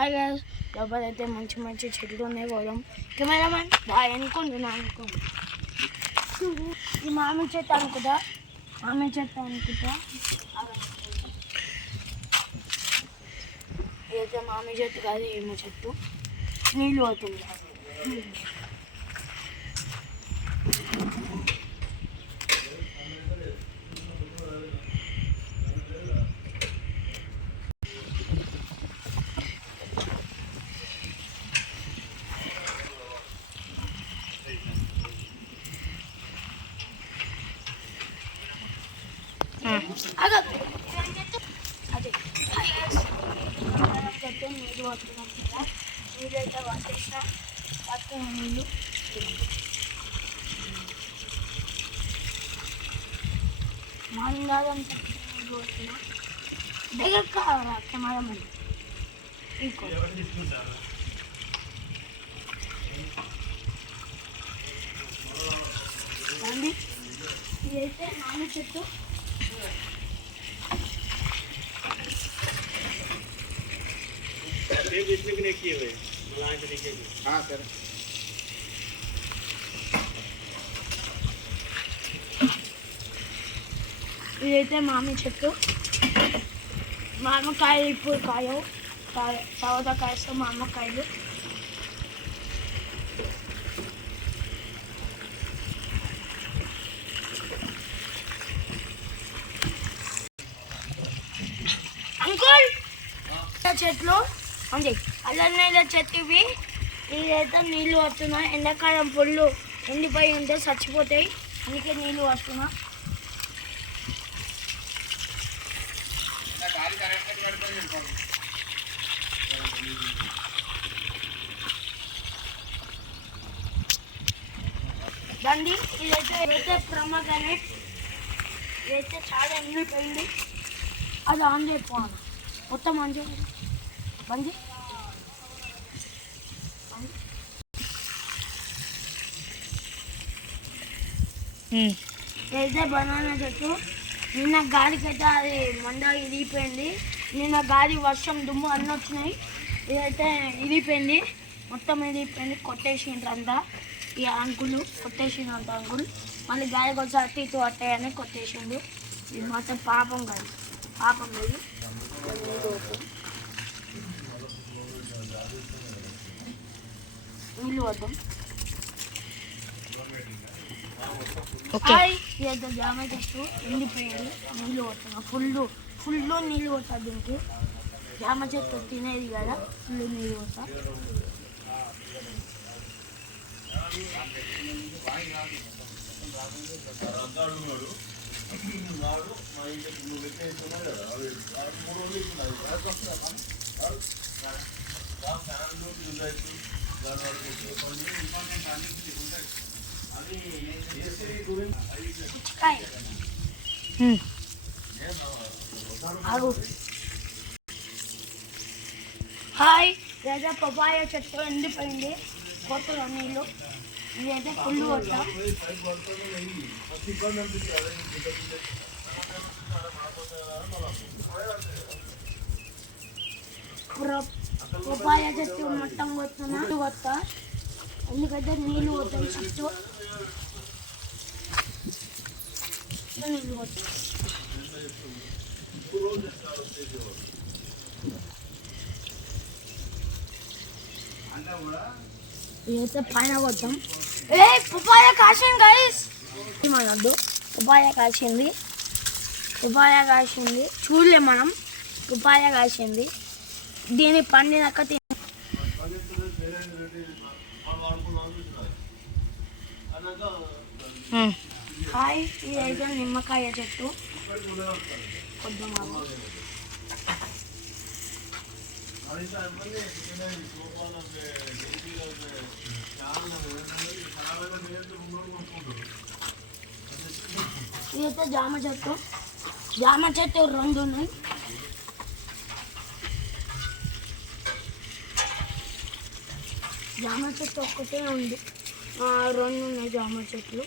Hi guys, లోపలైతే మంచి మంచి చెట్లు ఉన్నాయి. పోదాం. కెమెరామెన్ బాగా అనుకోండి. ఈ మామిడి చెట్టు అనుకుంటా. ఇదైతే మామిడి చెట్టు కాదు, ఏమో చెట్టు. నీళ్ళు అవుతుంది. అదే చెట్టు నీళ్ళు పడుతున్నాం కదా. నీళ్ళు అయితే పట్టిన నీళ్ళు మార్నింగ్ కాదంటే నీళ్ళు పడుతున్నా. దగ్గర కావాలా కెమెరామెన్ అండి. ఇదైతే మామిడి చెట్టు. ఇదైతే మామిడి చెట్టు. మామిడికాయలు ఇప్పుడు కాయవు, తర్వాత కాయస్తాం మామిడికాయలు. అంకుల్ చెట్లు అంతే అల్లనేల చెట్టు ఇవి. ఇదైతే నీళ్ళు వస్తున్నాయి. ఎండాకాలం పొళ్ళు ఎండిపోయి ఉంటే చచ్చిపోతాయి, అందుకే నీళ్ళు వస్తున్నా. దండి ఇదైతే ప్రమాదమే. ఇదైతే చాలా ఎండిపోయింది. అది ఆన్ చేసుకోవాలి మొత్తం. మంచి బంది ఇదైతే బనానా చెట్టు. నిన్న గాలికైతే అది మండ ఇరిగిపోయింది. నిన్న గాలి వర్షం దుమ్ము అన్నీ వచ్చినాయి. ఇదైతే ఇరిగిపోయింది, మొత్తం ఇరిగిపోయింది. కొట్టేసిండ్రు అంతా ఈ అంకులు, కొట్టేసిండ్రు అంకుల్. మళ్ళీ గాలికి వచ్చి అట్టి ఇటు అట్టాయని కొట్టేసిండు. ఇది మాత్రం పాపం కాదు, పాపం లేదు. నీళ్ళు వద్దాం. ఇదైతే జామ చెట్టు ఎండిపోయింది. నీళ్ళు కొడుతున్నా. ఫుల్ నీళ్ళు కొట్టా దీనికి. జామ చెట్టు తినేది కదా, ఫుల్ నీళ్ళు కొట్టా. హాయ్, ఇదైతే పపాయ చెట్టు ఎండిపోయింది, కొత్తగా నీళ్ళు. ఇదైతే ఫుల్ కొట్ట. పపాయ చెట్టు మొత్తం కొట్టుకున్నా కొత్త, ఎందుకంటే నీళ్ళు పోతాయి చెట్టు. నీళ్ళు పోతాయి. ఇదైతే పైన కొద్దాం. పపాయ కాసింది గైస్, ఏమనద్దు. పపాయ కాసింది చూడలే మనం. పపాయ కాసింది, దీని పండినాక హాయ్, ఇదైతే నిమ్మకాయ చెట్టు. కొద్దాం ఇదైతే జామ చెట్టు. రెండు ఉన్నాయి. జామ చెట్టు ఒక్కటే ఉంది, రెండు ఉన్నాయి జామ చెట్లు.